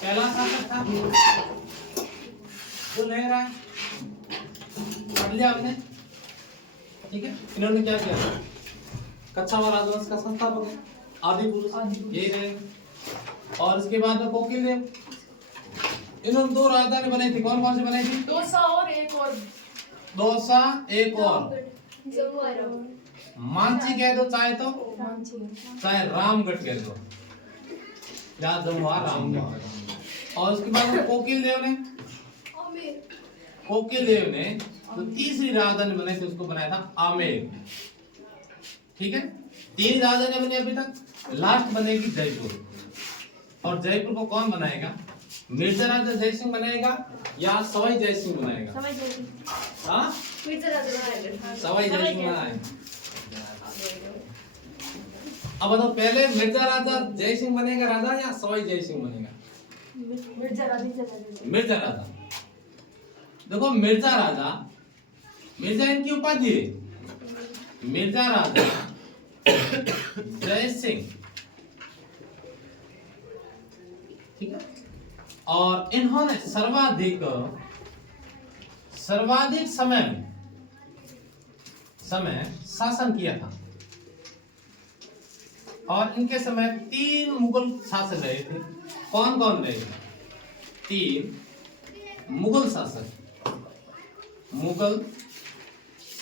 पहला शासक था जो ले रहा है, पढ़ लिया आपने, ठीक है। इन्होंने क्या किया, कच्छावा राजवंश का संस्थापक है, आदि पुरुष यही रहे। और इसके बाद में कोकिल देव, इन्होंने 2 राजधानी बनाई थी। कौन कौन सी बनाई थी? दोसा और एक और दोसा, एक और मांची कह दो चाहे तो, चाहे रामगढ़ कह दो, या जमुआ रामगढ़। और उसके बाद में कोकिल देव ने जो तीसरी राजधानी बनाई थी उसको बनाया था आमेर, ठीक है। 3 राजधानी बनी अभी तक, लास्ट बनेगी जयपुर। और जयपुर को कौन बनाएगा? मिर्जा राजा जय सिंह बनाएगा या सवाई जय सिंह बनाएगा? हाँ, सवाई जय सिंह बनाएगा। अब बताओ, पहले मिर्जा राजा जय सिंह बनेगा राजा या सवाई जय सिंह बनेगा? मिर्जा राजा। देखो, मिर्जा राजा, मिर्जा इनकी उपाधि है, मिर्जा राजा जय सिंह, ठीक है। और इन्होंने सर्वाधिक समय शासन किया था। और इनके समय 3 मुगल शासक रहे थे। कौन कौन रहे थे? 3 मुगल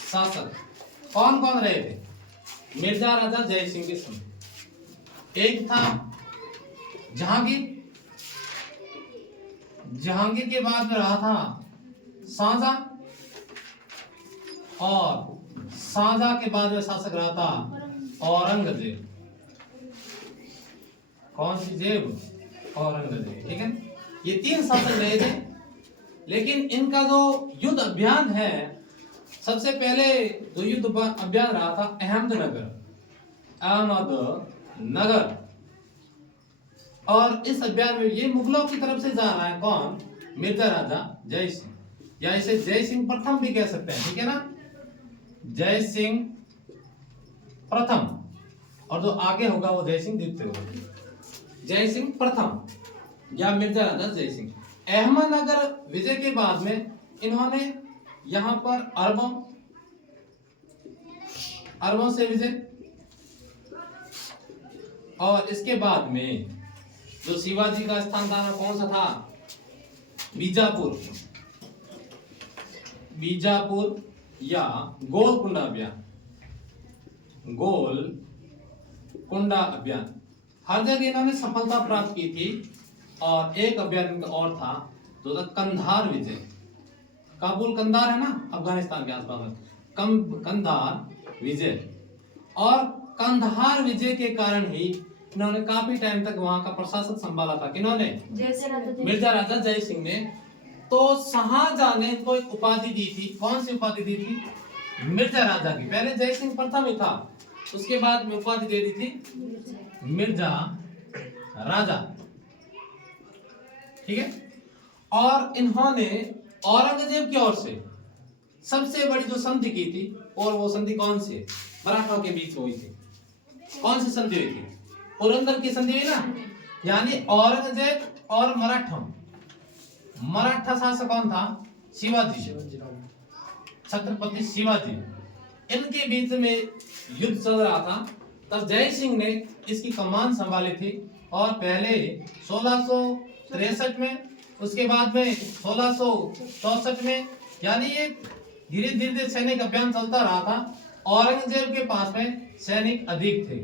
शासक कौन कौन रहे थे मिर्जा राजा जय सिंह के समय? एक था जहांगीर के बाद में रहा था शाहजहां, और शाहजहां के बाद में शासक रहा था औरंगजेब। कौन सी जेब? औरंगजेब, ठीक है। ये 3 शासक रहे थे। लेकिन इनका जो युद्ध अभियान है, सबसे पहले जो युद्ध अभियान रहा था अहमदनगर। और इस अभियान में ये मुगलों की तरफ से जा रहा है कौन? मिर्जा राजा जय सिंह, या इसे जय सिंह प्रथम भी कह सकते हैं, ठीक है ना। जय सिंह प्रथम, और जो आगे होगा वो जय सिंह द्वितीय होगा। जय सिंह प्रथम या मिर्जा राजा जय सिंह। अहमदनगर विजय के बाद में इन्होंने यहां पर अरबों से विजय, और इसके बाद में जो शिवाजी का स्थान था कौन सा था? बीजापुर या गोलकुंडा अभियान। हर जगह इन्होंने सफलता प्राप्त की थी। और एक अभियान इनका और था जो था कंधार विजय। काबुल कंधार है ना, अफगानिस्तान के आसपास में, कंधार विजय। और कंधार विजय के कारण ही इन्होंने काफी टाइम तक वहां का प्रशासन संभाला था। किन्होंने? मिर्जा राजा जय सिंह ने। तो शाहजहां ने इनको एक उपाधि दी थी। कौन सी उपाधि दी थी? मिर्जा राजा की। पहले जय सिंह प्रथम ही था, उसके बाद में उपाधि दे दी थी मिर्जा राजा, ठीक है। और इन्होंने औरंगजेब की ओर से सबसे बड़ी जो संधि की थी, और वो संधि कौन सी? मराठों के बीच हुई थी। कौन सी संधि हुई थी? पुरंदर की संधि हुई ना, यानी औरंगजेब और मराठा शासक कौन था? शिवाजी, छत्रपति शिवाजी। इनके बीच में युद्ध चल रहा था। तब जय सिंह ने इसकी कमान संभाली थी। और पहले 1663 में, उसके बाद में 1664 में, यानी ये धीरे धीरे सैनिक अभियान चलता रहा था। औरंगजेब के पास में सैनिक अधिक थे,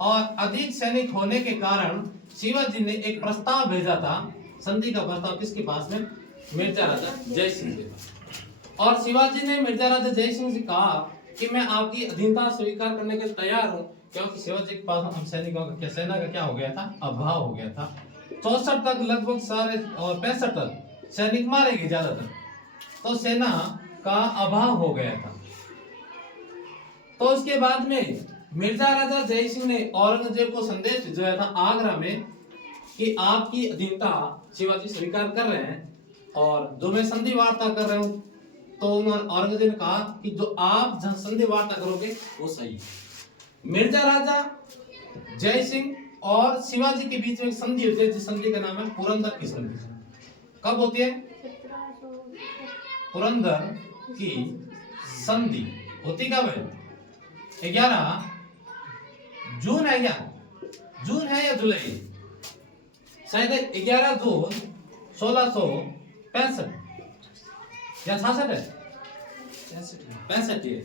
और अधिक सैनिक होने के कारण शिवाजी ने एक प्रस्ताव भेजा था, संधि का प्रस्ताव। किसके पास में? मिर्जा राजा जय सिंह के पास। और शिवाजी ने मिर्जा राजा जय सिंह से कहा कि मैं आपकी अधीनता स्वीकार करने के तैयार हूं, क्योंकि शिवाजी के पास हम सैनिकों का, सेना का क्या हो गया था? अभाव हो गया था। 64 तक लगभग सारे, और 65 तक सैनिक मारे गए ज्यादातर, तो सेना का अभाव हो गया था। तो उसके बाद में मिर्जा राजा जय सिंह ने औरंगजेब को संदेश भिजवाया था आगरा में कि आपकी अधीनता शिवाजी स्वीकार कर रहे हैं, और जो मैं संधि वार्ता कर रहा हूं, तो औरंगजेब ने कहा कि जो आप संधि वार्ता करोगे वो सही है। मिर्जा राजा जय सिंह और शिवाजी के बीच में एक संधि होती है, जिस संधि का नाम है पुरंदर की संधि। कब होती है? पुरंदर की संधि होती कब है? 11 जून है क्या? जून है या जुलाई? शायद 11 जून 1665 या 66 है? 65 है।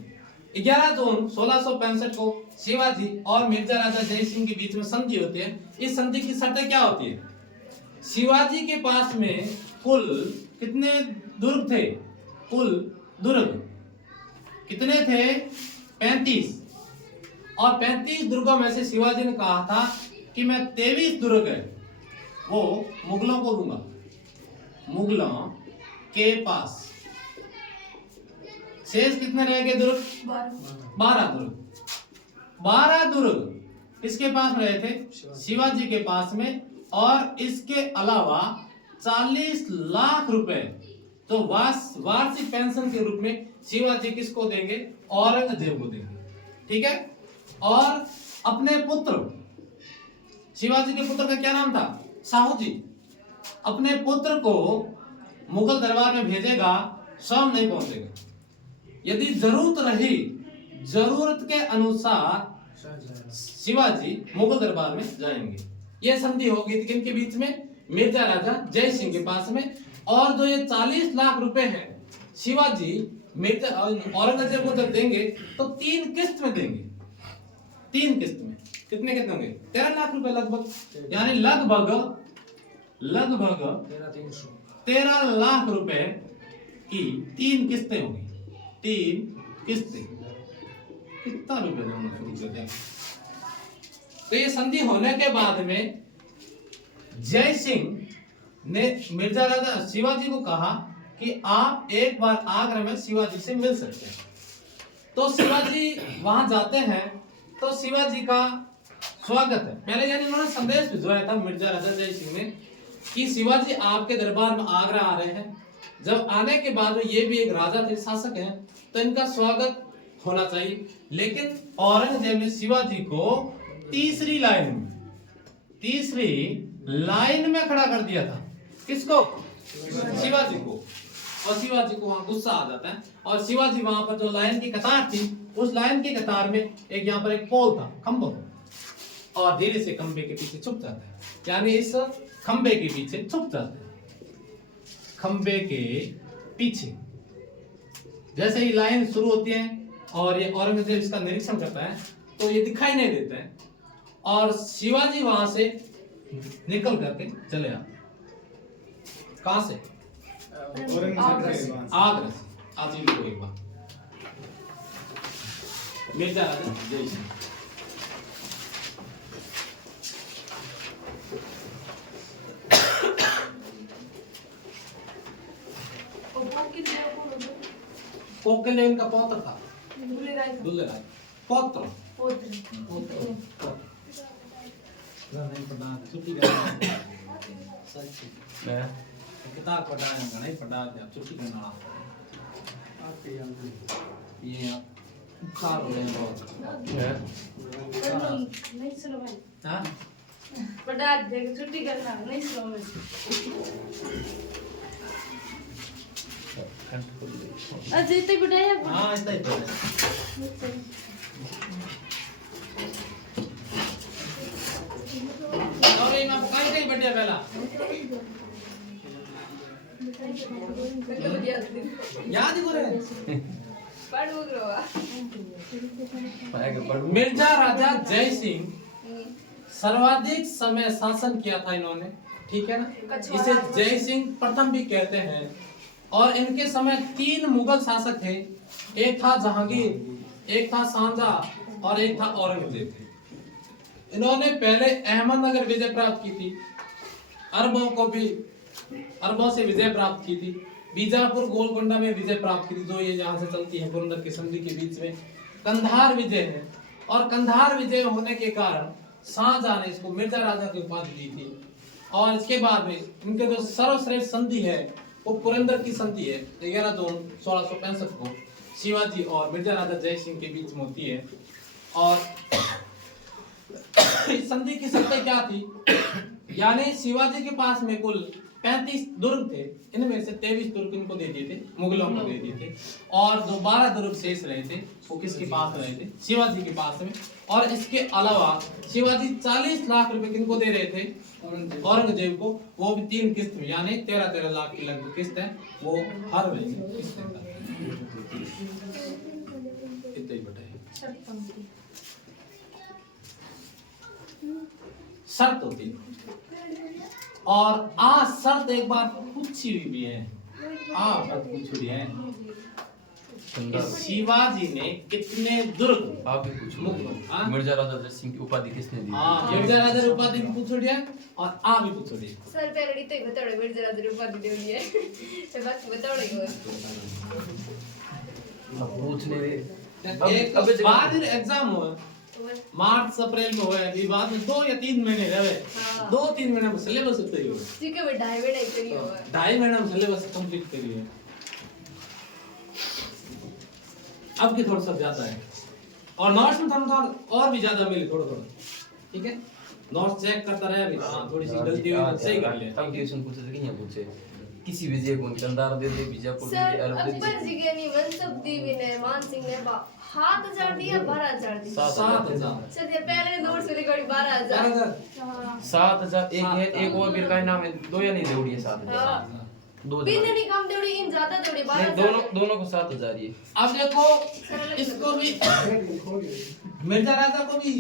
11 जून 1665 को शिवाजी और मिर्जा राजा जय सिंह के बीच में संधि होती है। इस संधि की शर्तें क्या होती है? शिवाजी के पास में कुल कितने दुर्ग थे? कुल दुर्ग कितने थे? 35। और 35 दुर्गों में से शिवाजी ने कहा था कि मैं 23 दुर्ग है वो मुगलों को दूंगा, मुगलों के पास। शेष कितने रह गए दुर्ग? 12 दुर्ग। 12 दुर्ग किसके पास रहे थे? शिवाजी के पास में। और इसके अलावा 40 लाख रुपए तो वार्षिक पेंशन के रूप में शिवाजी किसको देंगे? औरंगजेब को देंगे। ठीक है। और अपने पुत्र, शिवाजी के पुत्र का क्या नाम था? शाहू जी। अपने पुत्र को मुगल दरबार में भेजेगा, स्वयं नहीं पहुंचेगा। यदि जरूरत रही, जरूरत के अनुसार शिवाजी मुगल दरबार में जाएंगे। यह संधि हो गई थी किनके बीच में? मिर्जा राजा जय सिंह के पास में। और जो ये 40 लाख रुपए हैं शिवाजी मिर्जा औरंगजेब को जब देंगे तो 3 किस्त में देंगे। 3 किस्त में कितने कितने होंगे? 13 लाख रुपए लगभग, यानी लगभग 13 लाख रुपए की 3 किस्तें होंगी। 3 किस्तें कितना रुपए देना शुरू करते हैं। तो ये संधि होने के बाद में जय सिंह ने मिर्जा राजा शिवाजी को कहा कि आप एक बार आगरा में शिवाजी से मिल सकते हैं। तो शिवाजी वहां जाते हैं तो शिवाजी का स्वागत है। पहले यानी उन्होंने संदेश भिजवाया था मिर्जा राजा जय सिंह ने कि शिवाजी आपके दरबार में आगरा आ रहे हैं। जब आने के बाद में ये भी एक राजा थे, शासक हैं, तो इनका स्वागत होना चाहिए। लेकिन औरंगजेब ने शिवाजी को तीसरी लाइन में खड़ा कर दिया था। किसको? शिवाजी को। और शिवाजी को वहां गुस्सा आ जाता है और शिवाजी वहां पर जो लाइन की कतार थी, उस लाइन की कतार में एक यहाँ पर एक पोल था, खंभा, और धीरे से खंबे के पीछे छुप जाता है। यानी इस खंबे के पीछे छुप जाता है। खंबे के पीछे जैसे ही लाइन शुरू होती है और ये औरंगजेब इसका निरीक्षण करता है तो ये दिखाई नहीं देता है और शिवाजी वहां से निकल करके चले आते। कहां से? आगरा से। आज को एक बार मिर्जा राजा जय सिंह। कोकिल इनका पौत्र था, दुल्ले राय पौत्र। नहीं पढ़ा छुट्टी किताब पढ़ाया नहीं पढ़ा दिया छुट्टी करना ये कार हो रहे हैं बहुत नहीं सुनो भाई। हां पढ़ा दे छुट्टी करना नहीं सुनो मैं। अजय तो पढ़ाया। हां इतना ही पढ़ा। और ये मैं पकाई गई बढ़िया पहला याद ही करे मिर्जा राजा जय सिंह सर्वाधिक समय शासन किया था इन्होंने। ठीक है ना, इसे जय सिंह प्रथम भी कहते हैं। और इनके समय 3 मुगल शासक थे। एक था जहांगीर, एक था शाहजहां और एक था औरंगजेब। इन्होंने पहले अहमदनगर विजय प्राप्त की थी, अरबों से विजय प्राप्त की थी, बीजापुर गोलकोंडा में विजय प्राप्त की थी, जो ये यहाँ से चलती है पुरंदर की संधि के बीच में। कंधार विजय है और कंधार विजय होने के कारण शाहजहां ने इसको मिर्जा राजा की उपाधि दी थी। और इसके बाद में इनके जो सर्वश्रेष्ठ संधि है वो पुरंदर की संधि है। 11 जून 1665 को शिवाजी और मिर्जा राजा जय सिंह के बीच में होती है। और इस संधि की शर्तें क्या थी? यानी शिवाजी के पास में कुल 35 दुर्ग थे, इनमें से 23 दुर्ग इनको दे दिए थे, मुगलों को दे दिए थे, और जो 12 दुर्ग शेष रहे थे वो किसके पास रहे थे? शिवाजी के पास में। और इसके अलावा शिवाजी 40 लाख रुपए किनको दे रहे थे? औरंगजेब को, वो भी 3 किस्त में, यानी 13-13 लाख की लगभग किस्त है, वो हर महीने किस्त देता है। इतना ही बताइए। शर्त होती है, और आज शर्त एक बार पूछी हुई भी है, पूछी हुई है कि शिवाजी ने कितने दुर्ग, आप ही पूछो। मिर्जा राजा जय सिंह की उपाधि किसने दी? मिर्जा राजा उपाधि भी पूछ दिया और आप भी पूछ दिया। सर पहले तो ही बताओ मिर्जा राजा उपाधि दे दिए, तो बात बताओ अब पूछने दे। एक बाद एग्जाम हुआ मार्च अप्रैल में हुआ है, अभी बाद में 2 या 3 महीने रहे, 2-3 महीने में सिलेबस तैयार हो, ठीक है, 2.5 महीने करिए, 2.5 महीने में सिलेबस कंप्लीट करिए। अब की थोड़ा सा ज्यादा है, और नोट्स में थोड़ा और भी ज्यादा मिले थोड़ा, ठीक है? नोट्स चेक करता रहे अभी, हाँ थोड़ी सी गलती हुई तो सही कर ले। अब क्वेश्चन पूछे थे कि यहाँ पूछे किसी विजय को कंधार दे दे, बीजापुर दे दे, सर अरब दे अकबर दे। जी के नहीं मनसब देवी ने मान सिंह ने 7,000 दिया, 12,000 दिया, 7,000। सर ये पहले नोट्स में रिकॉर्ड 12,000। 7,000 एक है, एक और बीर का नाम है, 2 या नहीं देवड़ी है 7,000। हाँ। 2 बिन नहीं कम देवड़ी, इन ज्यादा देवड़ी, नहीं, 12,000। दोनों को 7,000 ये। अब देखो इसको भी मिर्जा राजा को भी,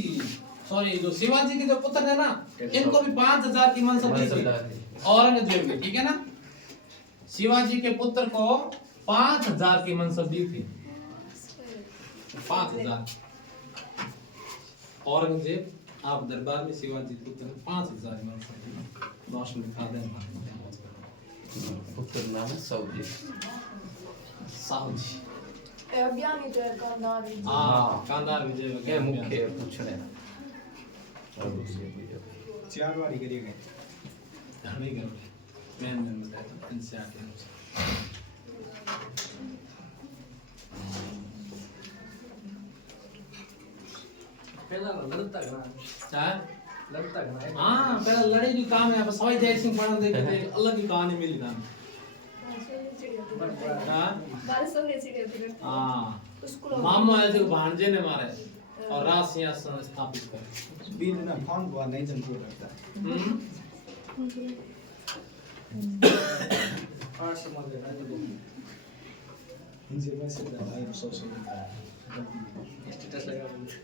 सॉरी जो शिवाजी के जो पुत्र है ना, इनको भी 5,000 की मनसब दी थी औरंगजेब ने, ठीक है ना? शिवाजी के पुत्र को 5,000 की मनसब दी थी, 5,000। औरंगजेब आप दरबार में शिवाजी पुत्र 5,000 की मनसब दी, नौश में खा देना। पुत्र नाम है सऊदी। साहूजी अभियान ही तो है कांधार। हाँ कांधार विजय ये मुख्य पूछने ना। 4 बार ही करिएगा। नहीं करोगे, मैं बताता हूँ इनसे आके पहला लगता है क्या? लगता है हाँ पहला लड़ाई भी काम है, अब सवाई जय सिंह पढ़न देखे थे, अलग ही कहानी मिली था। हाँ 1200 के सीढ़ी पे हाँ उसको मामा ऐसे भांजे ने मारे और राज सिंहासन स्थापित करे। बीच में फोन को नहीं जमती लगता है। 800 मान लेना है तो इनसे वैसे ज़्यादा 100 लगता है। स्टेटस लगा हुआ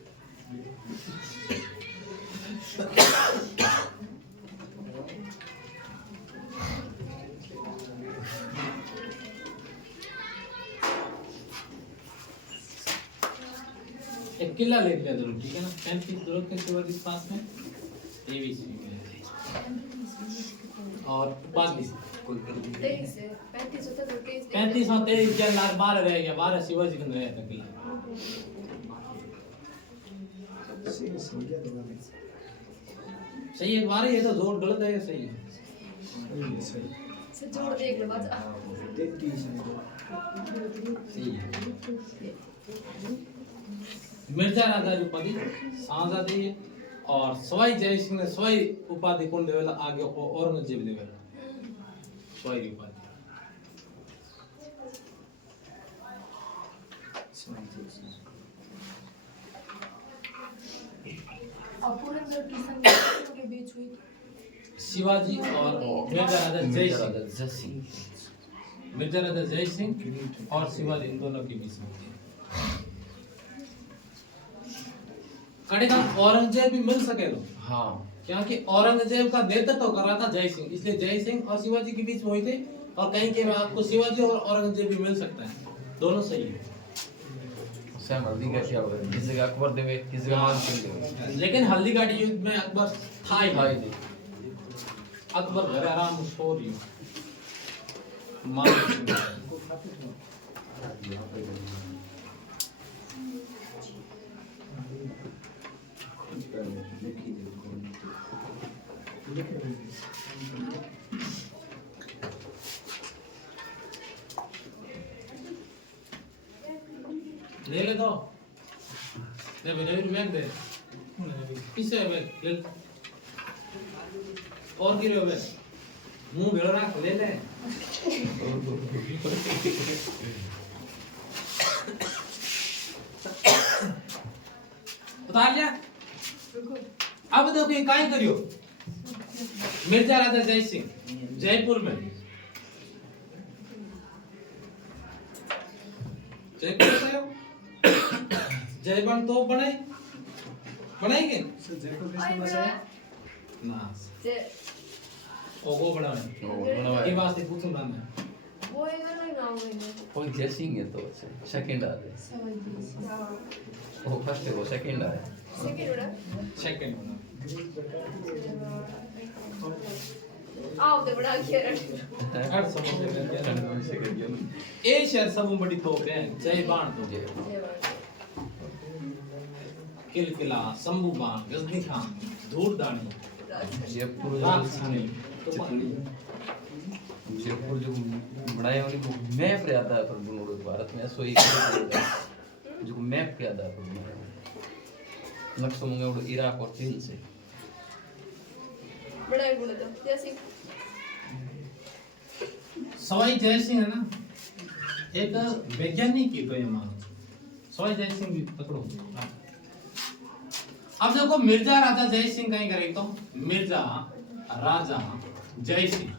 एक किला ले लिया जरूर, ठीक है ना? 35 दुर्ग के शिवाजी के पास में 23 और उपाधि 23 है 35 होता तो 23 35 और 23 4 लाख 12 रह गया, 12 शिवाजी के अंदर रहा था किला। सही गया तो गाने। सही है, 12 ये तो जोर गलत है या सही है? सही से जोड़ देख लो बस 33 है। सही है। मिर्जा राजा की उपाधि साझा दी है, और सवाई जय सिंह ने सवाई उपाधि कौन देवेला आगे औरंगजेब देवेला सवाई उपाधि। औरंगजेब की संघर्ष के बीच हुई शिवाजी और मिर्जा राजा जय सिंह, जय सिंह। मिर्जा राजा जय सिंह और शिवाजी इन दोनों के बीच में थी। कड़ेगा औरंगजेब भी मिल सके लो, हाँ क्योंकि औरंगजेब का नेतृत्व कर रहा था जय सिंह, इसलिए जय सिंह और शिवाजी के बीच में हुई थे। और कहीं के में आपको शिवाजी और औरंगजेब भी मिल सकता है, दोनों सही है। सैम हल्दी का क्या होगा, किस जगह अकबर देवे, किस जगह मान सिंह देवे। लेकिन हल्दी घाटी युद्ध में अकबर था ही हाँ नहीं। जी। अकबर घर आराम सो रही मान सिंह। ले ले दो, दे दे दे पीछे है ले और गिरे हुए मुंह भेड़ रख ले ले उतार लिया। अब देखो ये काय करियो मिर्जा राजा जय सिंह जयपुर में जयबन तो बनाई बनाई के सर जयपुर आई किसने बड़ा बसाया ना जे ओगो बनावे वो बनावा ये बात से पूछूं ना मैं वो एक नहीं नाम है वो जैसिंग है तो सेकंड आ रहे हां वो फर्स्ट है वो सेकंड आ रहा है सेकंड बड़ा सेकंड बना आओ ते बड़ा खेर हर समझ सेकंड ए शहर सब बड़ी तोप है जय बाण तो किलकिला शंभू बाण गजनी खान धूड़दानी जयपुर रात खानी तो जयपुर जो बनाया उन्हें मैप रहता है पर दोनों भारत में सो एक जो मैप के आधार पर बनाया नक्शों में उड़ इराक और चीन से बड़ा ही बोले तो जैसे सवाई जय सिंह है ना एक वैज्ञानिक की तो ये मानो सवाई जय सिंह भी पकड़ो अब देखो मिर्जा राजा जय सिंह कहीं करें तो मिर्जा राजा जय सिंह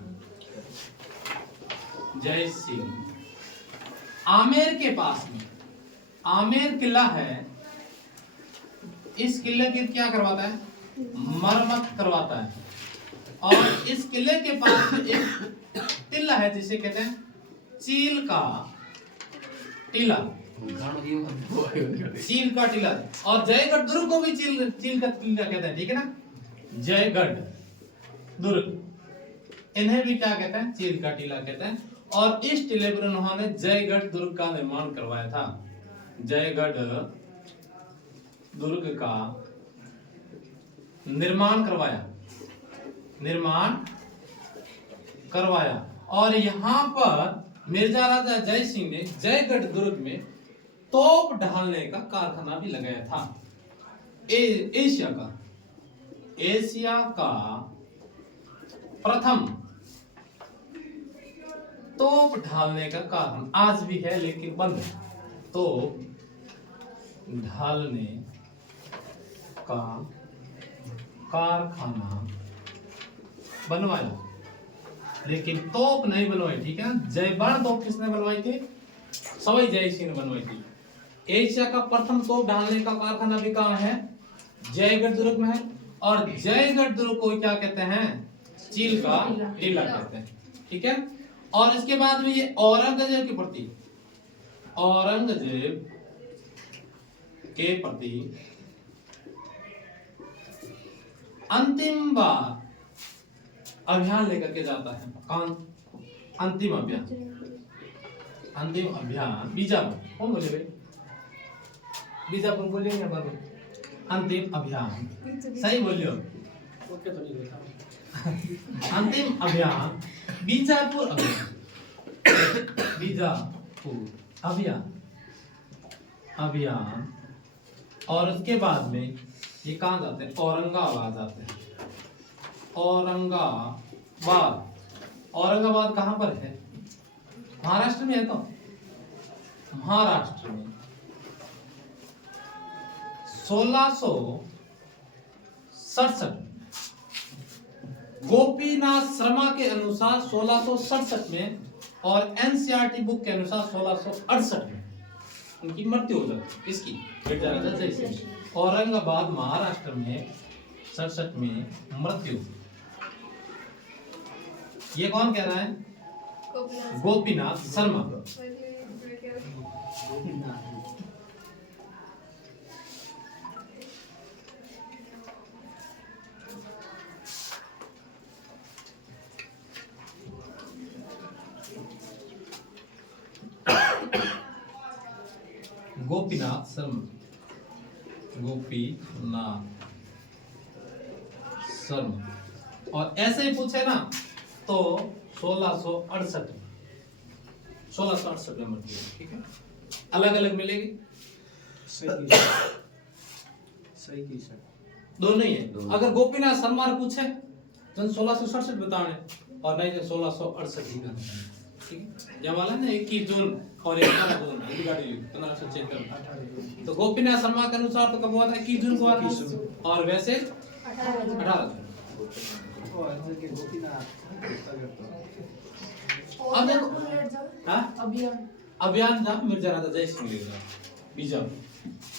आमेर के पास में आमेर किला है इस किले की क्या करवाता है मरम्मत करवाता है और इस किले के पास में एक टीला है जिसे कहते हैं चील का टीला चील का टीला और जयगढ़ दुर्ग को भी चील का टीला कहते हैं ठीक है ना जयगढ़ दुर्ग इन्हें भी क्या कहते हैं चील का टीला कहते हैं और इस टीले पर उन्होंने जयगढ़ दुर्ग का निर्माण करवाया था जयगढ़ दुर्ग का निर्माण करवाया और यहाँ पर मिर्जा राजा जय सिंह ने जयगढ़ दुर्ग में तोप ढालने का कारखाना भी लगाया था एशिया का प्रथम तोप ढालने का कारखाना आज भी है लेकिन बंद है तोप ढालने का कारखाना बनवाया लेकिन तोप नहीं बनवाई ठीक है ना जयबाण तोप किसने बनवाई थी सवाई जय सिंह ने बनवाई थी एशिया का प्रथम तोप ढालने का कारखाना भी कहाँ है जयगढ़ दुर्ग में है और जयगढ़ दुर्ग को क्या कहते हैं चील का टीला कहते हैं ठीक है और इसके बाद में ये औरंगजेब के प्रति अंतिम बार अभियान लेकर के जाता है कौन अंतिम अभियान बीजापुर कौन बोले भाई बीजापुर बोलिए ना बाबू अंतिम अभियान सही बोलियो ओके तो नहीं देखा अंतिम अभियान बीजापुर अभियान और उसके बाद में ये कहाँ जाते हैं औरंगाबाद जाते हैं औरंगाबाद कहाँ पर है महाराष्ट्र में है तो महाराष्ट्र में 1667 गोपीनाथ शर्मा के अनुसार 1667 में और एनसीईआरटी बुक के अनुसार 1668 में उनकी मृत्यु हो जाती है किसकी मिर्जा राजा जय सिंह औरंगाबाद महाराष्ट्र में 67 में मृत्यु ये कौन कह रहा है गोपीनाथ शर्मा गोपीनाथ शर्मा और ऐसे ही पूछे ना तो 1668 में मृत्यु ठीक है अलग अलग मिलेगी सही की सर दोनों ही है। दोनों। अगर गोपीनाथ शर्मा ने पूछे तो 1667 बताने और नहीं तो 1668 ही बताने। ठीक है, जब वाला ना 21 जून और 11 जून 1576 तो गोपीनाथ शर्मा के अनुसार तो कब हुआ था? 21 जून को हुआ था और वैसे 18 जून। अब देखो हाँ अभियान था मिर्जा राजा जय सिंह लेगा बीजापुर,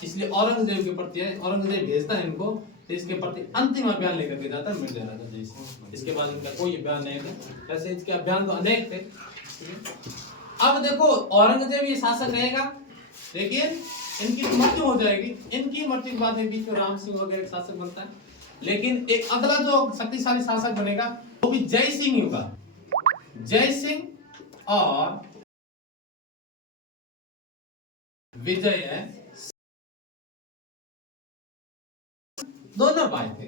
इसलिए औरंगजेब के प्रति औरंगजेब भेजता है इनको तो इसके प्रति अंतिम अभियान लेकर के जाता है मिर्जा राजा जय सिंह। इसके बाद इनका कोई अभियान नहीं था, ऐसे इसके अभियान तो अनेक थे। अब देखो औरंगजेब ये शासक रहेगा लेकिन इनकी मृत्यु हो जाएगी। इनकी मृत्यु के बाद में बीच में राम सिंह वगैरह शासक बनता है, लेकिन एक अगला जो शक्तिशाली शासक बनेगा वो भी जय सिंह ही होगा। जय सिंह और विजय दोनों भाई थे।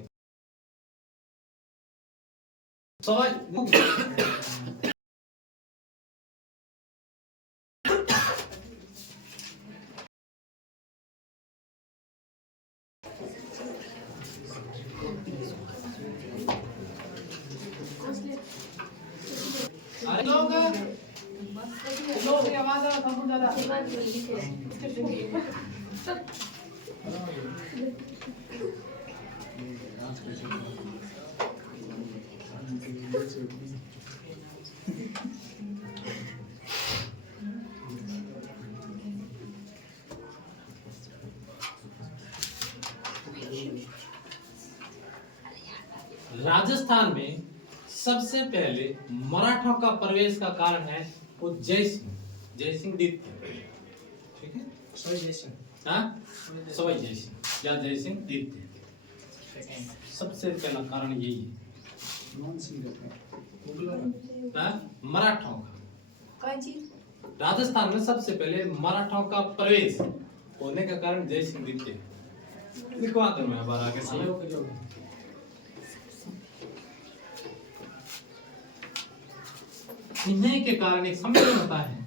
अरे लोग की आवाज आ रहा था ज्यादा। राजस्थान में सबसे पहले मराठों का प्रवेश का कारण है वो जय सिंह द्वितीय। ठीक है, सॉरी जैसे हाँ सवाई जय सिंह या जय सिंह द्वितीय, सबसे पहला कारण यही है। हाँ? मराठों का राजस्थान में सबसे पहले मराठों का प्रवेश होने का कारण जय सिंह द्वितीय। लिखवा दो मैं अब आगे से। इन्हीं के कारण एक सम्मेलन होता है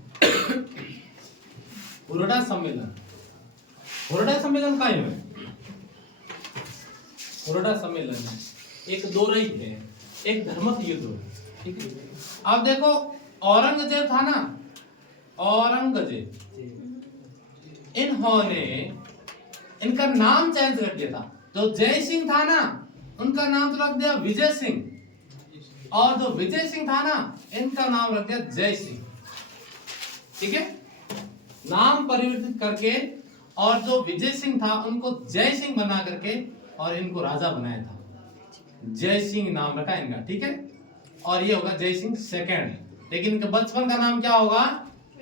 हुरडा सम्मेलन। हुरडा सम्मेलन का है हुरडा सम्मेलन है एक दो रही है, एक धर्मक युद्ध हो। ठीक है, अब देखो औरंगजेब था ना, औरंगजेब इन्होंने इनका नाम चेंज कर दिया था। जो जय सिंह था ना उनका नाम तो रख दिया विजय सिंह, और जो विजय सिंह था ना इनका नाम रख दिया जय सिंह। ठीक है, नाम परिवर्तित करके और जो विजय सिंह था उनको जय सिंह बना करके और इनको राजा बनाया था। जय सिंह नाम रखा इनका। ठीक है, और ये होगा जय सिंह सेकंड, लेकिन इनका बचपन का नाम क्या होगा?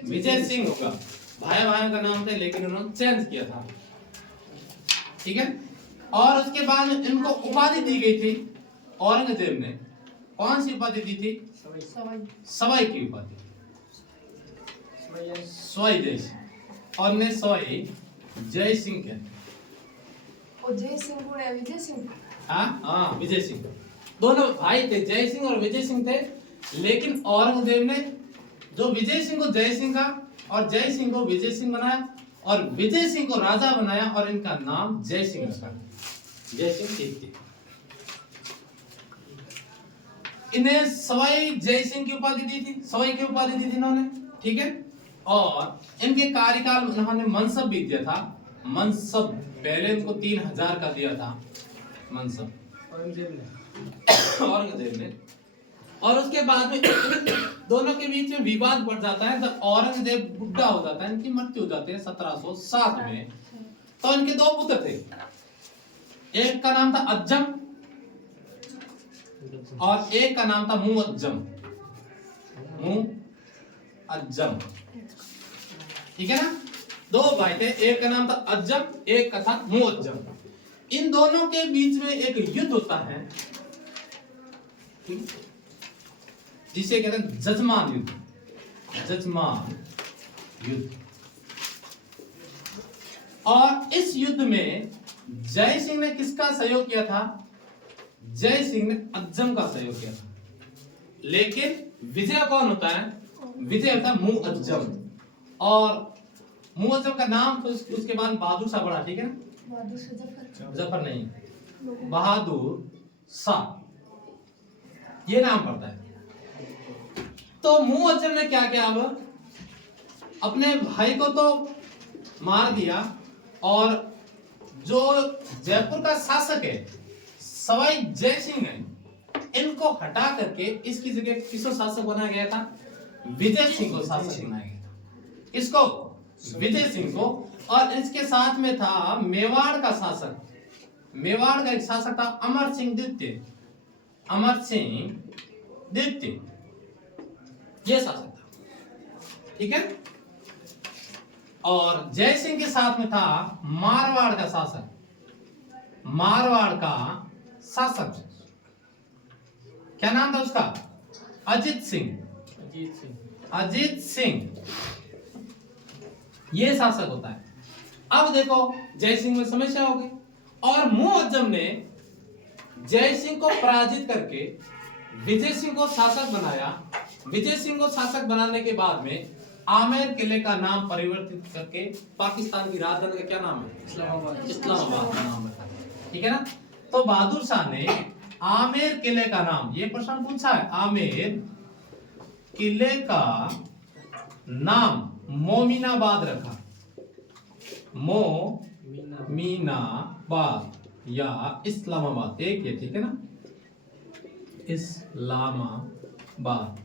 विजय सिंह होगा। भाई का नाम था लेकिन उन्होंने चेंज किया था। ठीक है, और उसके बाद इनको उपाधि दी गई थी औरंगजेब ने। कौन सी उपाधि दी थी? सवाई की उपाधि, सवाई जय सिंह, और ने सवाई जय सिंह के हाँ विजय सिंह दोनों भाई थे, जय सिंह और विजय सिंह थे। लेकिन औरंगजेब ने जो विजय सिंह को जय सिंह का और जय सिंह को विजय सिंह बनाया और विजय सिंह को राजा बनाया और इनका नाम जय सिंह रखा। जय सिंह थे। इन्हें सवाई जय सिंह की उपाधि दी थी, सवाई की उपाधि दी थी इन्होंने। ठीक है, और इनके कार्यकाल में उन्होंने मनसब भी दिया था। मनसब पहले उनको 3000 का दिया था मनसब औरंगजेब ने। और उसके बाद में दोनों के बीच में विवाद बढ़ जाता है। जब औरंगजेब बुढ़ा हो जाता है, इनकी मृत्यु हो जाती है 1707 में, तो इनके दो पुत्र थे। एक का नाम था अज्जम और एक का नाम था मुअज्जम। मुअज्जम, ठीक है ना, दो भाई थे, एक का नाम था अज्जम, एक का था मुअज्जम। इन दोनों के बीच में एक युद्ध होता है जिसे कहते हैं जजमान युद्ध। जजमान युद्ध। और इस युद्ध में जय सिंह ने किसका सहयोग किया था? जय सिंह ने अज्जम का सहयोग किया था। लेकिन विजय कौन होता है? विजय होता है मुअज्जम। और मुअज्जम का नाम तो उसके बाद बहादुर शाह पड़ा। ठीक है, जफर नहीं, बहादुर शाह, ये नाम पड़ता है। तो मुअज्जम ने क्या किया, अब अपने भाई को तो मार दिया और जो जयपुर का शासक है सवाई जय सिंह है, इनको हटा करके इसकी जगह किसको शासक बनाया गया था, विजय सिंह को शासक बनाया गया था। इसको विजय सिंह को, और इसके साथ में था मेवाड़ का शासक, मेवाड़ का एक शासक था अमर सिंह द्वितीय, अमर सिंह द्वितीय, ये शासक था, ठीक है। और जय सिंह के साथ में था मारवाड़ का शासक, मारवाड़ का शासक, क्या नाम था उसका, अजीत सिंह, अजीत सिंह। अजीत सिंह, ये शासक होता है। अब देखो जय सिंह में समस्या हो गई और मुअज्जम ने जय सिंह को पराजित करके विजय सिंह को शासक बनाया। विजय सिंह को शासक बनाने के बाद में आमेर किले का नाम परिवर्तित करके पाकिस्तान की राजधानी का क्या नाम है, इस्लामाबाद। इस्लामाबाद का नाम है, ठीक है ना। तो बहादुर शाह ने आमेर किले का नाम, ये प्रश्न पूछा है, आमेर किले का नाम मोमिनाबाद रखा, मोमिनाबाद या इस्लामाबाद, एक ये, ठीक है ना, इस्लामाबाद।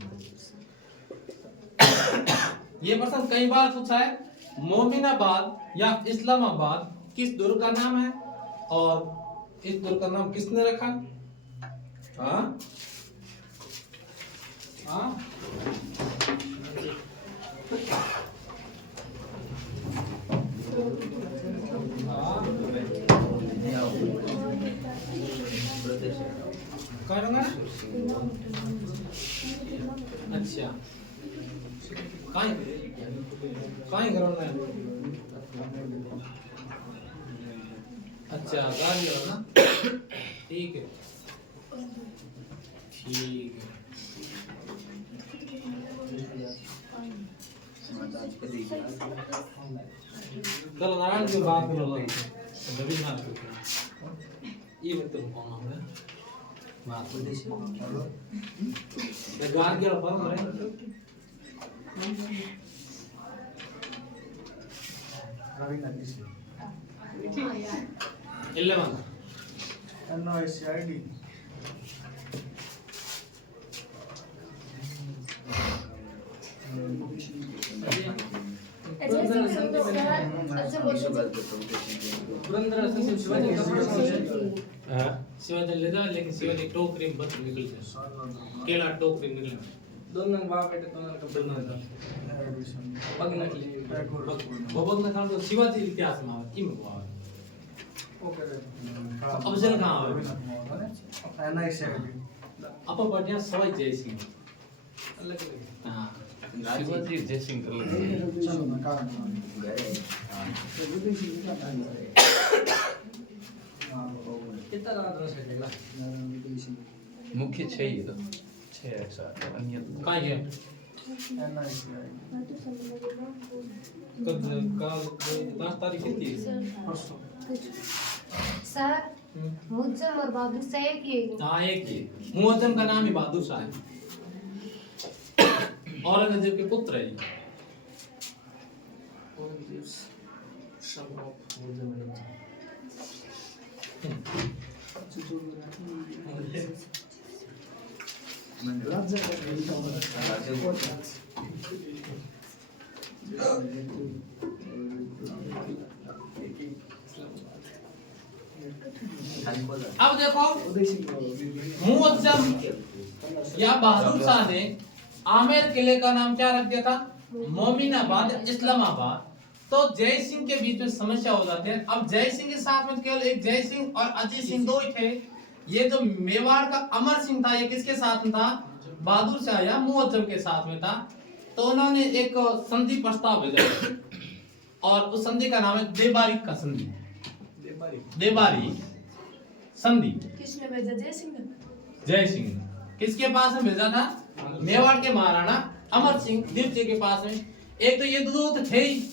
ये प्रश्न कई बार पूछा है, मोमिनाबाद या इस्लामाबाद किस दुर्ग का नाम है और इस दुर्ग का नाम किसने रखा? हाँ हाँ करूँगा। अच्छा काहे करूँगा। अच्छा गाड़ी हो ना, ठीक है ठीक है। कल नारायण की बात करो, रविन्द्रनाथ ये मत कौन होगा बात गान के फॉर्म है 11 NICID शिवाजी ले जा, लेकिन शिवाजी टोकरी में बच निकल जाए, केला टोकरी निकले दोन नंग बाप बेटे दोन नंग कपड़े ना था बग नकली बबक ने कहा तो शिवाजी इतिहास में आवे की में आवे ओके अब जन कहां आवे NICID अब बढ़िया सवाई जय सिंह अलग अलग हां शिवाजी जय सिंह कर लगे चलो ना काम कितना रात रस है देखला मुख्य 6 ही तो 6 ऐसा अन्य काय है NICID कल 10 तारीख कितनी है परसों सर मुअज्जम और बहादुर शाह एक ही है। हां एक ही मुअज्जम का नाम ही बहादुर शाह है, औरंगजेब के पुत्र है। अब देखो मुअज्जम या बहादुर शाह ने आमेर किले का नाम क्या रख दिया था, मोमिनाबाद इस्लामाबाद। तो जय सिंह के बीच में समस्या हो जाती है। अब जय सिंह के साथ में केवल एक जय सिंह और अजीत सिंह दो ही थे। ये जो मेवाड़ का अमर सिंह था ये किसके साथ में था, बहादुर शाह या मुअज्जम के साथ में था। तो उन्होंने एक संधि प्रस्ताव भेजा और उस संधि का नाम है देबारिक का संधि, देबारी संधि। किसने भेजा? जय सिंह ने। जय सिंह ने किसके पास में भेजा था, मेवाड़ के महाराणा अमर सिंह द्वितीय के पास में। एक तो ये दो तो थे ही।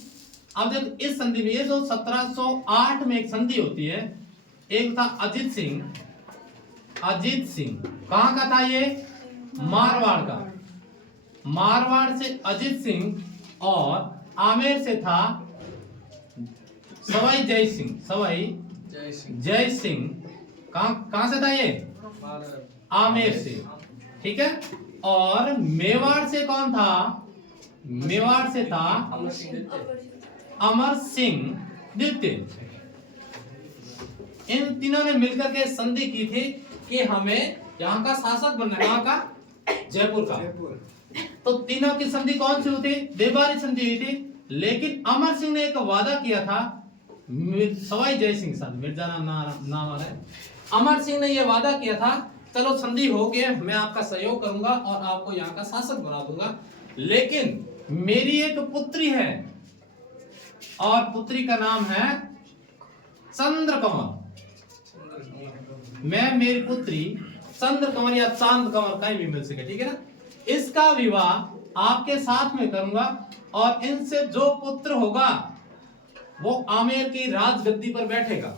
अब देखो इस संधि में, ये जो 1708 में एक संधि होती है, एक था अजीत सिंह। अजीत सिंह कहाँ का था ये? मारवाड़ का। मारवाड़ से अजीत सिंह और आमेर से था सवाई जय सिंह। सवाई जय सिंह जय सिंह कहाँ से था ये? आमेर से, ठीक है। और मेवाड़ से कौन था? मेवाड़ से था अमर सिंह द्वितीय। अमर सिंह द्वितीय। इन तीनों ने मिलकर के संधि की थी कि हमें यहाँ का शासक बनना है। कहाँ का? जयपुर का। तो तीनों की संधि कौन सी हुई थी? देवारी संधि हुई थी। लेकिन अमर सिंह ने एक वादा किया था सवाई जय सिंह के साथ। मिर्जा नाम आ रहा है। अमर सिंह ने यह वादा किया था, चलो संधि हो गया, मैं आपका सहयोग करूंगा और आपको यहाँ का शासक बना दूंगा, लेकिन मेरी एक पुत्री है और पुत्री का नाम है चंद्रकमल। मैं मेरी पुत्री चंद्रकमल या चांद कमल कहीं भी मिल सके, ठीक है ना, इसका विवाह आपके साथ में करूंगा और इनसे जो पुत्र होगा वो आमेर की राजगद्दी पर बैठेगा।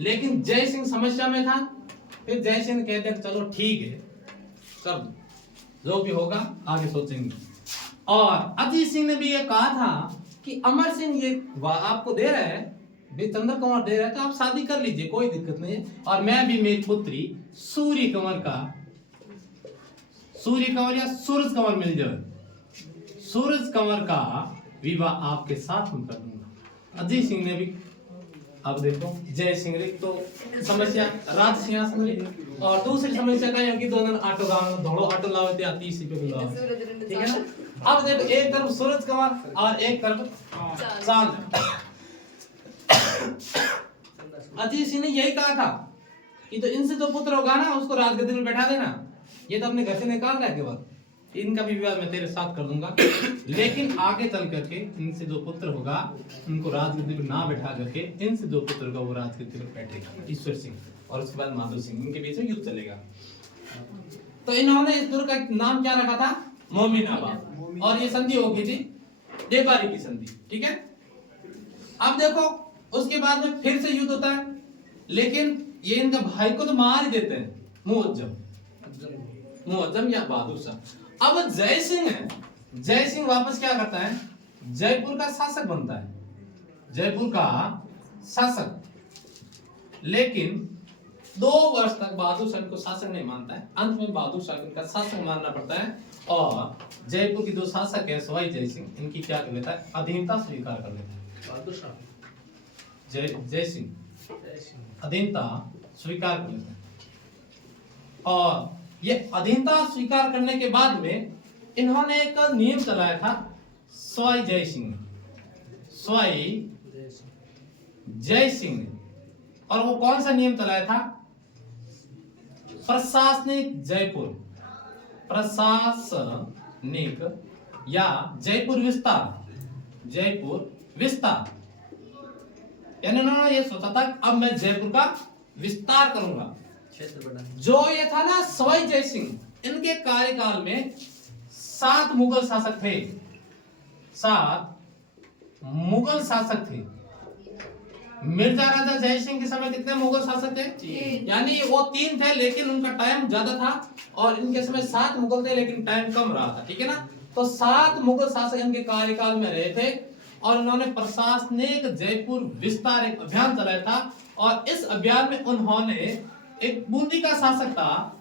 लेकिन जय सिंह समस्या में था। फिर जय सिंह कहते हैं चलो ठीक है, कर दो, जो भी होगा आगे सोचेंगे। और अजीत सिंह ने भी ये कहा था कि अमर सिंह ये आपको दे रहा है, चंद्र कंवर दे रहा है, तो आप शादी कर लीजिए, कोई दिक्कत नहीं है। और मैं भी मेरी पुत्री सूर्य कंवर या सूरज कंवर मिल जाए, सूरज कंवर का विवाह आपके साथ में कर दूंगा। अजीत सिंह ने भी, अब देखो जय सिंह ने तो समस्या राज सिंहासन ली, और दूसरी समस्या क्या है कि दोनों ऑटो गांव धोड़ो ऑटो लावे थे 30 रुपए किलो, ठीक है ना। अब देखो एक तरफ सूरज कंवर और एक तरफ चांद। अजीत सिंह ने यही कहा था कि तो इनसे जो पुत्र होगा ना उसको राजगद्दी में बैठा देना, ये तो अपने घर से निकाल रहा है केवल, इनका भी विवाह मैं तेरे साथ कर दूंगा, लेकिन आगे चल करके इनसे जो पुत्र होगा उनको राजगद्दी पर ना बैठा करके इनसे जो पुत्र होगा वो राजगद्दी पर बैठेगा, ईश्वर सिंह और उसके बाद माधव सिंह, इनके बीच में युद्ध चलेगा। तो इन्होंने इस दुर्ग का नाम क्या रखा था? मोमिनाबाद। और ये संधि हो गई थी देवारी की संधि, ठीक है। अब देखो उसके बाद में फिर से युद्ध होता है, लेकिन ये इनका भाई को तो मार ही देते हैं, मुअज्जम या बहादुर शाह। अब जय सिंह है, जय सिंह वापस क्या करता है? जयपुर का शासक बनता है, जयपुर का शासक। लेकिन 2 वर्ष तक बहादुर शाह को शासक नहीं मानता है। अंत में बहादुर शाह को इनका शासक मानना पड़ता है और जयपुर की 2 शासक है सवाई जय सिंह, इनकी क्या कर लेता है? अधीनता स्वीकार कर लेता है। बहादुर शाह जय सिंह अधीनता स्वीकार कर लेता है। और ये अधीनता स्वीकार करने के बाद में इन्होंने एक नियम चलाया था सवाई जय सिंह ने। और वो कौन सा नियम चलाया था? प्रशासनिक या जयपुर विस्तार। यानी उन्होंने ये सोचा था अब मैं जयपुर का विस्तार करूंगा। क्षेत्र बढ़ा। जो जो ये था ना सवाई जय सिंह, इनके कार्यकाल में 7 मुगल शासक थे, 7 मुगल शासक थे। मिर्जा राजा जय सिंह के समय कितने मुगल शासक थे? यानी वो 3 थे, लेकिन उनका टाइम ज्यादा था, और इनके समय 7 मुगल थे लेकिन टाइम कम रहा था, ठीक है ना। तो 7 मुगल शासक इनके कार्यकाल में रहे थे और उन्होंने प्रशासनिक जयपुर विस्तार एक अभियान चलाया था। और इस अभियान में उन्होंने एक बूंदी का शासक था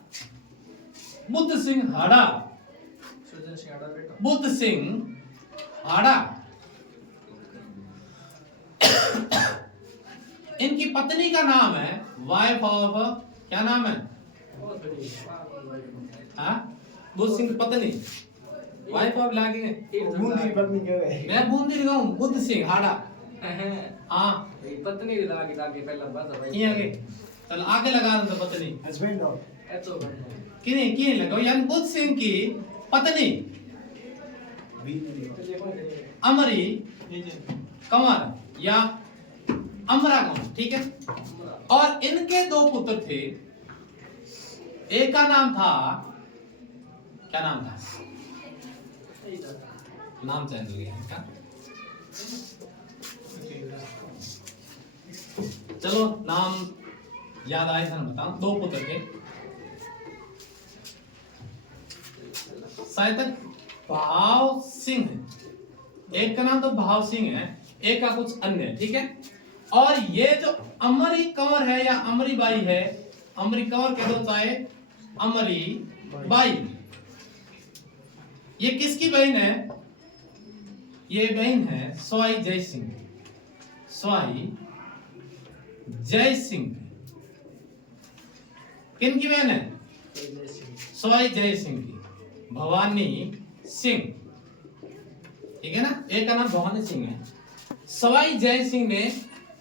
बुद्ध सिंह हाड़ा, इनकी पत्नी का नाम है वाइफ ऑफ, क्या नाम है? बुद्ध सिंह पत्नी, वाइफ ऑफ लागे बूंदी पत्नी कह रहे हैं। मैं बूंदी गाऊं बुद्ध सिंह हाड़ा। हाँ पत्नी भी लागे पहला बात है ये आगे चल आगे लगा दो पत्नी हस्बैंड और ऐतो किने लगाओ, यानी बुद्ध सिंह की पत्नी अमरी कंवर या अमरा कंवर, ठीक है। और इनके 2 पुत्र थे, एक का नाम था, क्या नाम था? नाम चेंज हो गया इनका, चलो नाम याद आए थे, बताओ। दो पुत्र के, शायद तक भाव सिंह, एक का नाम तो भाव सिंह है, एक का कुछ अन्य है, ठीक है। और ये जो अमरी कंवर है या अमरी बाई है, अमरी कंवर कह दो चाहे अमरी बाई, ये किसकी बहन है? ये बहन है स्वाई जय सिंह, स्वाई जय सिंह। किन की बहन है? स्वाई जय सिंह की, भवानी सिंह, ठीक है ना। एक का नाम भवानी सिंह है। सवाई जय सिंह ने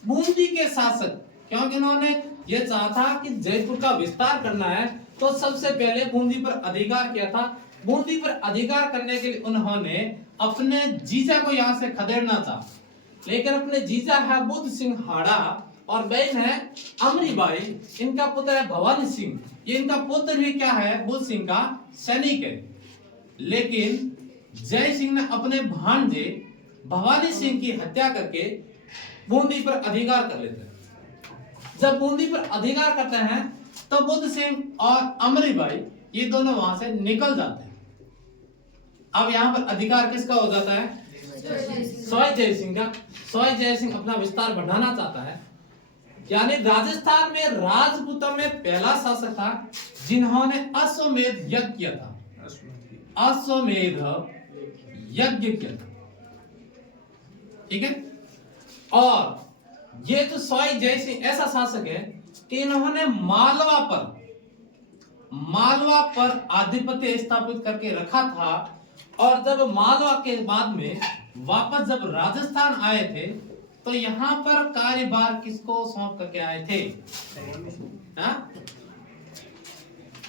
बूंदी के शासक, क्योंकि इन्होंने ये चाहा था कि जयपुर का विस्तार करना है, तो सबसे पहले बूंदी पर अधिकार किया था। बूंदी पर अधिकार करने के लिए उन्होंने अपने जीजा को यहाँ से खदेड़ना चाहा, लेकिन अपने जीजा है बुद्ध सिंह हाड़ा और बहन है अमरीबाई, इनका पुत्र है भवानी सिंह। ये इनका पुत्र भी क्या है? बुद्ध सिंह का सैनिक है। लेकिन जय सिंह ने अपने भांजे भवानी सिंह की हत्या करके बूंदी पर अधिकार कर लेते हैं। जब बूंदी पर अधिकार करते हैं तो बुद्ध सिंह और अमरीबाई ये दोनों वहां से निकल जाते हैं। अब यहाँ पर अधिकार किसका हो जाता है? स्वाई जय सिंह का। स्वाई जय सिंह अपना विस्तार बढ़ाना चाहता है, यानी राजस्थान में राजपूतों में पहला शासक था जिन्होंने अश्वमेध यज्ञ किया था। अश्वमेध यज्ञ किया था, ठीक है। और ये तो स्वाई जय सिंह ऐसा शासक है कि इन्होंने मालवा पर आधिपत्य स्थापित करके रखा था। और जब मालवा के बाद में वापस जब राजस्थान आए थे तो यहाँ पर कार्यभार किसको सौंप करके आए थे? हाँ?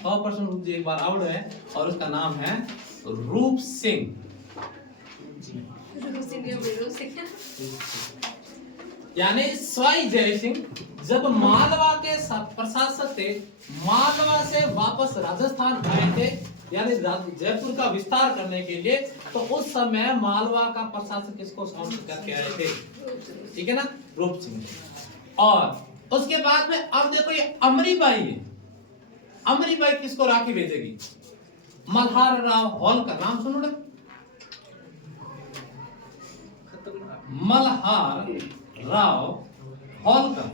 100% रूप जी एक बार आउट है और उसका नाम है रूप सिंह। यानी स्वाई जय सिंह जब मालवा के प्रशासक थे, मालवा से वापस राजस्थान आए थे, यानी जयपुर का विस्तार करने के लिए, तो उस समय मालवा का प्रशासक किसको सौंप करके आए थे? ठीक है ना, रूप सिंह। और उसके बाद में अब देखो ये अमरीबाई है। अमरीबाई किसको राखी भेजेगी? मल्हार राव होलकर, नाम सुनो ना, मल्हार राव होलकर,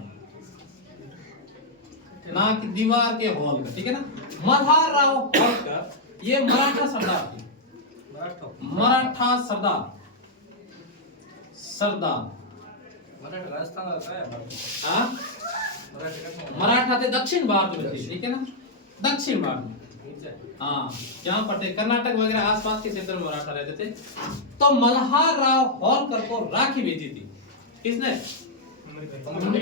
ना कि दीवार के होलकर, ठीक है ना। मल्हार राव होलकर ये मराठा सरदार थे, मराठा सरदार, राजस्थान का है हाँ? मराठा थे, दक्षिण भारत में थे, ठीक है ना, दक्षिण भारत में। हाँ, यहाँ पर थे, कर्नाटक वगैरह आसपास के क्षेत्र में मराठा रहते थे। तो मल्हार राव होलकर को राखी भेजी थी। किसने?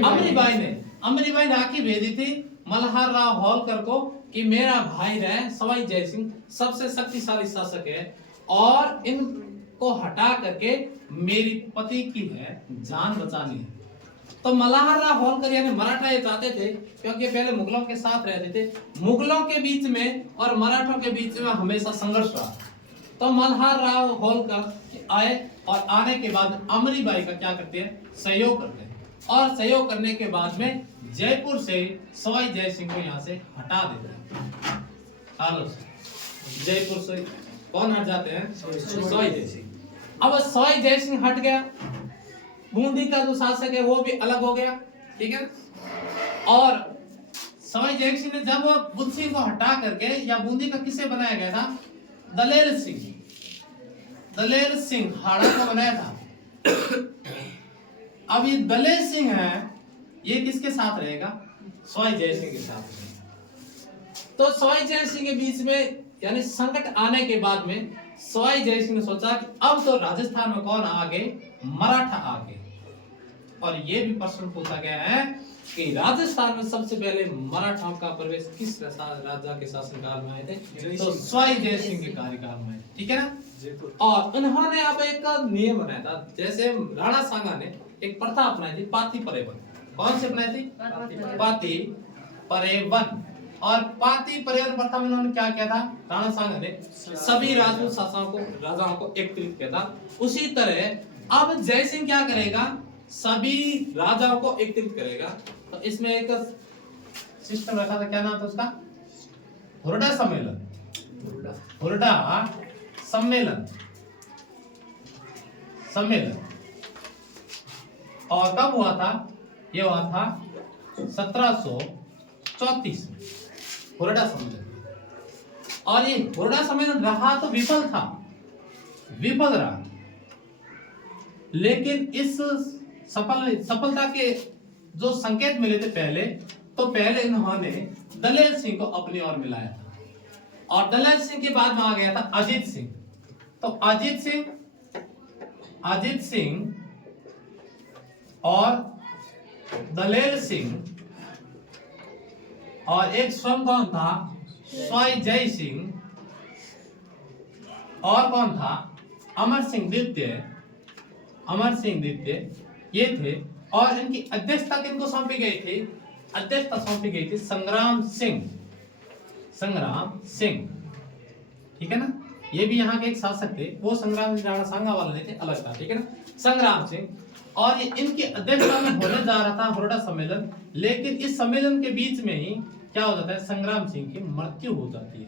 अमरीबाई ने। अमरीबाई राखी भेजी थी मल्हार राव होलकर को कि मेरा भाई रहे सवाई जय सिंह सबसे शक्तिशाली शासक है और इनको हटा करके मेरी पति की है जान बचानी है। तो मल्हार राव होलकर यानी मराठा ये चाहते थे, क्योंकि पहले मुगलों के साथ रहते थे, मुगलों के बीच में और मराठों के बीच में हमेशा संघर्ष रहा। तो मल्हार राव होलकर आए और आने के बाद अमरीबाई का क्या करते हैं? सहयोग करते हैं। और सहयोग करने के बाद में जयपुर से सवाई जय सिंह को यहाँ से हटा देते हैं। हालो, जयपुर से कौन हट जाते हैं? सवाई जय सिंह। अब सवाई जय सिंह हट गया, बूंदी का जो शासक है वो भी अलग हो गया, ठीक है। और सवाई जय सिंह ने जब बुद्ध सिंह को हटा करके, या बूंदी का किसे बनाया गया था? दलेर सिंह, दलेर सिंह हाड़ा को बनाया था। अब ये दलेर सिंह है, ये किसके साथ रहेगा? सवाई जय सिंह के साथ रहेगा। तो सवाई जय सिंह के बीच में यानी संकट आने के बाद में सवाई जय सिंह ने सोचा कि अब तो राजस्थान में कौन आ गए? मराठा आ गए। और ये भी प्रश्न पूछा गया है कि राजस्थान में सबसे पहले मराठाओं का प्रवेश किस राजा के शासनकाल में आए थे? तो सवाई जय सिंह के कार्यकाल में आए, ठीक है ना। और उन्होंने अब एक नियम बनाया था, जैसे राणा सांगा ने एक प्रथा अपनाई थी, पाती परेवन। कौन से अपनाई थी? पाती परेवन। और पाती परेवन प्रथा में उन्होंने क्या किया था? राणा सांगा ने सभी राजपूत शासकों को, राजाओं को एकत्रित किया था। उसी तरह अब जय सिंह क्या करेगा सभी राजाओं को एकत्रित करेगा। तो इसमें एक सिस्टम रखा था, क्या नाम था उसका? हुरडा सम्मेलन। हुरडा सम्मेलन सम्मेलन। और कब हुआ था? ये हुआ था 1734 में हुरडा सम्मेलन। और ये हुरडा सम्मेलन रहा तो विफल था, विफल रहा, लेकिन इस सफलता के जो संकेत मिले थे पहले, तो पहले इन्होंने दलेर सिंह को अपनी ओर मिलाया था, और दलेर सिंह के बाद वहां गया था अजीत सिंह। तो अजीत सिंह और दलेर सिंह, और एक स्वयं कौन था? स्वाई जय सिंह, और कौन था? अमर सिंह द्वितीय, ये थे। और इनकी अध्यक्षता किनको सौंपी गई थी? अध्यक्षता सौंपी गई थी संग्राम सिंह, ठीक है ना? ये भी यहाँ के एक शासक थे, वो संग्राम सिंह राणा सांगा वाला नहीं थे, अलग था, ठीक है ना? संग्राम सिंह। और ये इनकी अध्यक्षता में होने जा रहा था हुरडा सम्मेलन, लेकिन इस सम्मेलन के बीच में ही क्या हो जाता है? संग्राम सिंह की मृत्यु हो जाती है।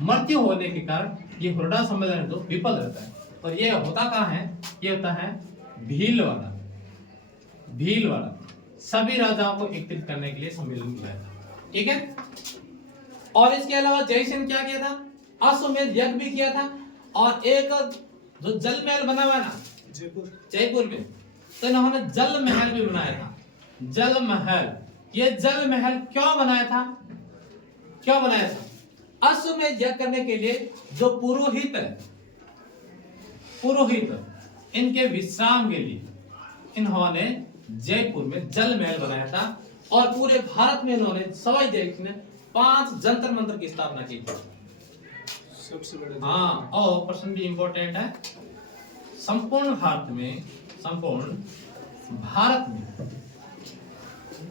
मृत्यु होने के कारण ये हुरडा सम्मेलन तो विफल रहता है। और ये होता कहाँ है? ये होता है भीलवाड़ा। सभी राजाओं को एकत्रित करने के लिए सम्मेलन किया था, ठीक है? और इसके अलावा जयसेन क्या किया था? अश्वमेध यज्ञ भी किया था। और एक जो जल महल बना हुआ है ना जयपुर में, तो इन्होंने जल महल भी बनाया था। जल महल, ये जल महल क्यों बनाया था? अश्वमेध यज्ञ करने के लिए जो पुरोहित इनके विश्राम के लिए इन्होंने जयपुर में जल महल बनाया था। और पूरे भारत में इन्होंने सवाई जय सिंह ने 5 जंतर मंत्र की स्थापना की थी। सबसे बड़े हाँ, और प्रश्न भी इंपॉर्टेंट है। संपूर्ण भारत में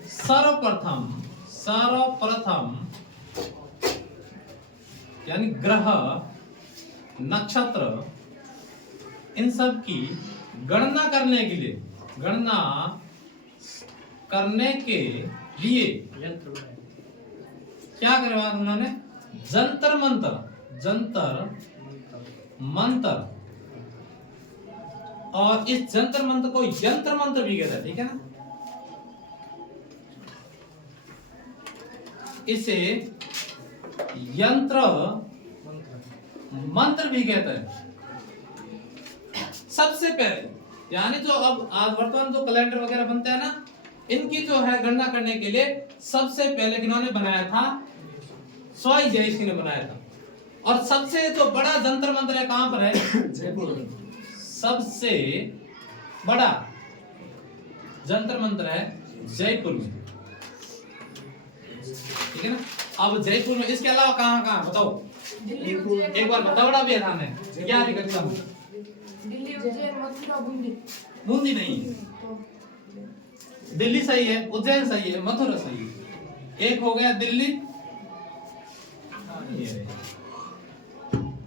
सर्वप्रथम यानी ग्रह, नक्षत्र, इन सब की गणना करने के लिए क्या करवाया उन्होंने? जंतर मंत्र। और इस जंतर मंत्र को यंत्र मंत्र भी कहते हैं, ठीक है ना? इसे यंत्र मंत्र भी कहते हैं। सबसे पहले, यानी जो अब आज वर्तमान जो कैलेंडर वगैरह बनते हैं ना, इनकी जो है गणना करने के लिए सबसे पहले किन्होंने बनाया था? स्वाई जय सिंह ने बनाया था। और सबसे जो बड़ा जंतर मंत्र है कहां पर है? जयपुर। सबसे बड़ा जंतर मंत्र है जयपुर में, ठीक है ना? अब जयपुर में इसके अलावा कहां बताओ? एक बार बताओ भी ध्यान है क्या कक्षा में? दिल्ली, उज्जैन, मथुरा, बूंदी नहीं, दिल्ली सही है, उज्जैन सही है, मथुरा सही है। एक हो गया दिल्ली,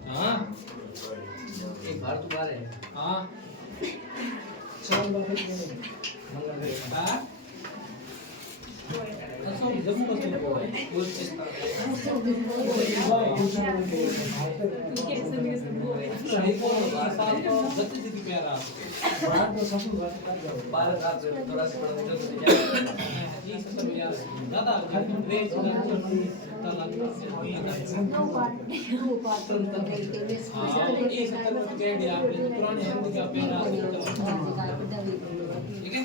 हाँ एक भारत बार है। हाँ, जम्मू कश्मीर को है। ठीक है,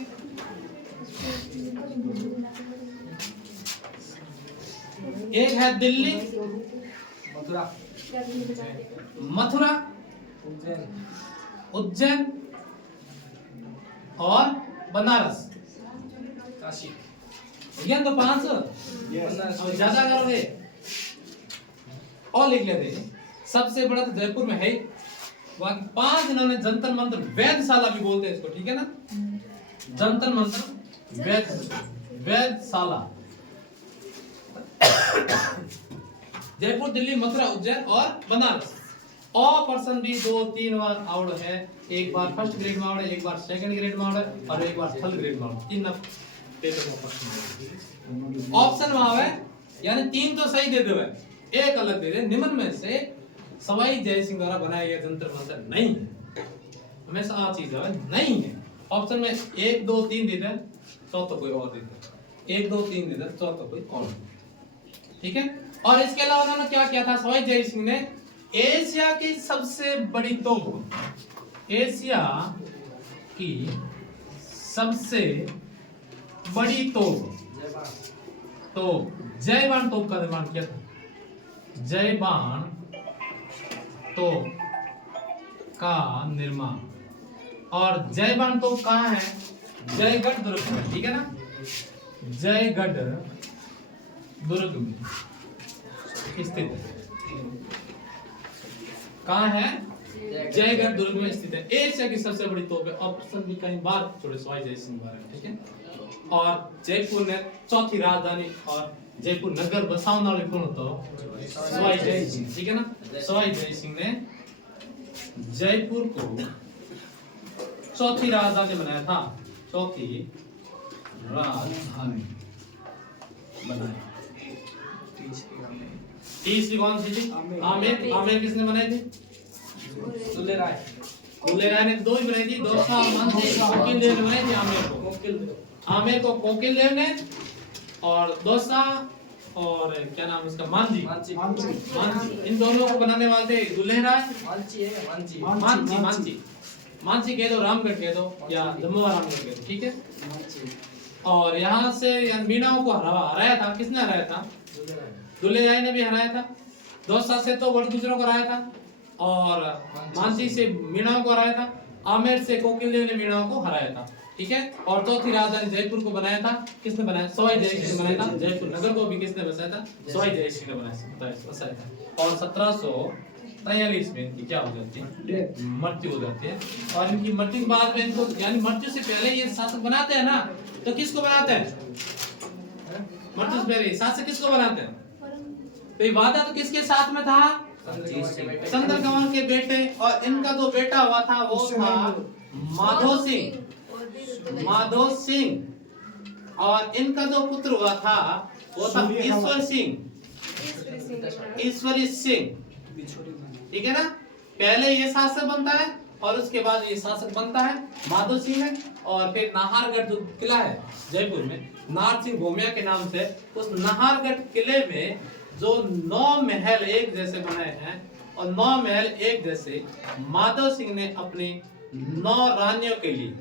एक है दिल्ली, मथुरा, उज्जैन और बनारस, काशी। ये तो 5 ज्यादा करोगे और लिख लेते। सबसे बड़ा तो जयपुर में है, बाकी 5 इन्होंने जंतर मंत्र, वेधशाला भी बोलते हैं इसको, ठीक है ना? जंतर मंत्र, वेधशाला। जयपुर, दिल्ली, मथुरा, उज्जैन और बनारस, और पर्सन भी 2-3 बार आउट है, एक बार फर्स्ट ग्रेड में आउट है, एक बार सेकंड ग्रेड में आउट है और एक बार थर्ड ग्रेड में आउट। इन पेपर में पर्सन ऑप्शन में आवे यानी 3 तो सही दे देवे, एक अलग दे दे। निम्न में से सवाई जय सिंह द्वारा बनाया गया जंतर मंतर नहीं है, हमेशा आ चीज है नहीं है। ऑप्शन में 1 2 3 दे दे, चौथा कोई और दे दे, 1 2 3 दे दे, चौथा कोई और। ठीक है। और इसके अलावा उन्होंने क्या किया था, सवाई जय सिंह ने एशिया की सबसे बड़ी तोप, एशिया की सबसे बड़ी तोप जयबान तोप का निर्माण किया था। जयबान तोप का निर्माण, और जयबान तोप कहाँ है, जयगढ़ दुर्ग में। ठीक है ना, जयगढ़ दुर्ग में स्थित है। कहाँ है, जयगढ़ दुर्ग में स्थित है। एशिया की सबसे बड़ी तोप है। ऑप्शन भी कई बार छोड़े सवाई जय सिंह बारे में। ठीक है। और जयपुर ने चौथी राजधानी और जयपुर नगर बसाने वाले कौन तो सवाई जय सिंह। ठीक है ना, सवाई जय सिंह ने जयपुर को चौथी राजधानी बनाया था, चौथी राजधानी बनाया। तीसरी कौन सी थी, आमेर। आमेर किसने बनाई थी, दुल्ले राय। दुल्ले राय ने 2 ही बनाई थी, दोसा कोकिल देव ने बनाई थी आमेर को। आमेर को कोकिल देव ने, और दोसा और क्या नाम उसका, मांझी। इन दोनों को बनाने वाले थे दुल्ले राय। मांझी कह दो, रामगढ़ कह दो, या जम्मूवा रामगढ़ कह दो। ठीक है। और यहाँ से मीणाओं को हराया था, किसने हराया था, दुल्ले राय ने भी हराया था। दोसा से तो वड़गुजरों को हराया था, और मांझी से मीणाओं को हराया था। आमेर से कोकिल देव ने मीणाओं को हराया था। ठीक है। और चौथी राजधानी जयपुर को बनाया था, किसने बनाया, सवाई जय सिंह ने बनाया था। जयपुर नगर को भी किसने बसाया था, सवाई जय सिंह ने बसाया था। और 1743 में इनकी क्या हो जाती है, मृत्यु हो जाती है। और इनकी मृत्यु के बाद में इनको, यानी मृत्यु से पहले ये शासक बनाते हैं ना, तो किसको बनाते हैं, मृत्यु से पहले शासक किसको बनाते हैं, तो ये वादा तो किसके साथ में था, चंद्र कंवर के बेटे। और इनका जो बेटा हुआ था वो था माधो सिंह, और इनका जो पुत्र हुआ था वो था ईश्वरी सिंह। ठीक है ना, पहले ये शासक बनता है और उसके बाद ये शासक बनता है माधो सिंह है। और फिर नाहरगढ़ जो किला है जयपुर में, नाहर सिंह भूमिया के नाम से, उस नाहरगढ़ किले में जो 9 महल एक जैसे बनाए हैं, और 9 महल एक जैसे माधव सिंह ने अपनी 9 रानियों के लिए,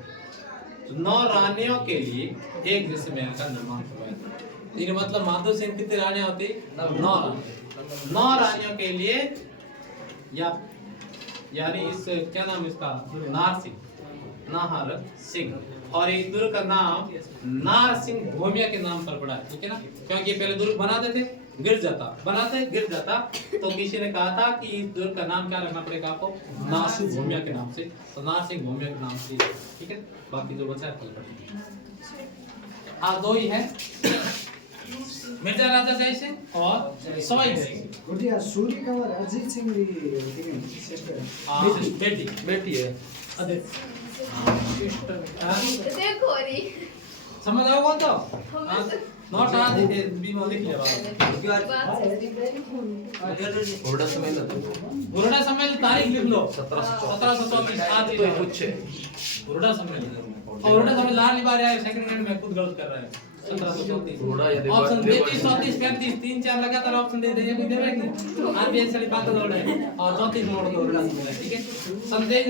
9 रानियों के लिए एक जैसे महल का निर्माण करवाया था। ये मतलब माधव सिंह कितनी रानियां होती, 9 रानियों के लिए, यानी इस क्या नाम इसका, नाहर सिंह। और एक दुर्ग का नाम नाहर सिंह भूमिया के नाम पर पड़ा है। ठीक है ना, क्योंकि पहले दुर्ग बनाते थे, गिर जाता, तो किसी ने कहा था कि इस दुर्ग का नाम क्या रखना पड़ेगा आपको, नाहर सिंह भूमिया के नाम से, तो नाहर सिंह भूमिया के नाम से। ठीक है, बाकी जो बचा है कल पढ़ेंगे। आज 2 ही है, मिर्जा राजा जय सिंह और सवाई जय सिंह। गुड़िया सूर्य कंवर अजीत सिंह री बेटी है। अरे देखो री समझ आओ कौन तो, हम नोट आ दे बीमा लिख ले घोड़ा समय बुरड़ा सम्मेलन तारीख लिख लो, 1734 आज तो कुछ है बुरड़ा सम्मेलन। और बुरड़ा सम्मेलन लाल बार आया, सेकंड ग्रेड में खुद गलत कर रहा है। 1734 ऑप्शन 33 34 35 3 4 लगातार ऑप्शन दे दे, कोई देवे नहीं। आरबीआई से बात हो रहा है, और 34 मोड़ दो बुरड़ा सम्मेलन। ठीक है, संदेश